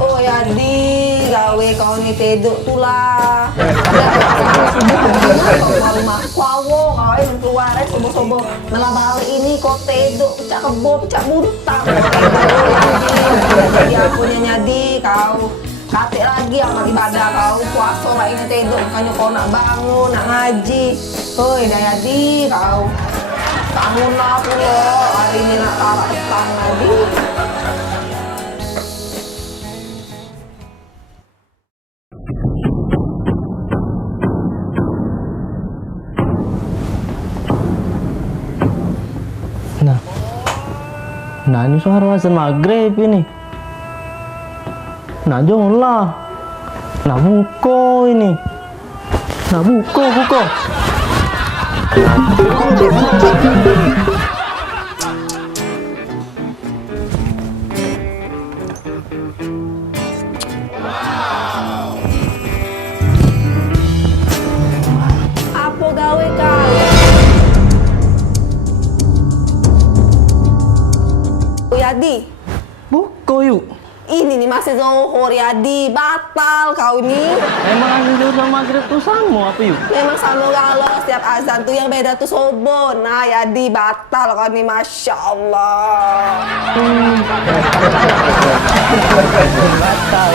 Oh ya di gawe kau ni teduk tulah. Malu mak kuawo kau yang keluar sobo-sobo malah balik ini kau teduk pecah kebo pecah buntang. Jadi aku nyadi kau kate lagi amal ibadah kau puasa lah ini teduk makanya kau nak bangun nak ngaji. Hoi daya di kau bangun lah pula hari ini nak tarak petang lagi. Nah ini suara azan maghrib ini. Nah jolah. Nah buko ini. Nah buko. Apa gawe kau? Yadi, Buko yuk. ini nih masih Zohor Yadi, batal kau ini. Emang azan zuhur sama maghrib tuh sama apa yuk? Memang sama kalau setiap azan tuh yang beda tuh sobo. Nah Yadi batal kau ini, masya Allah. Batal.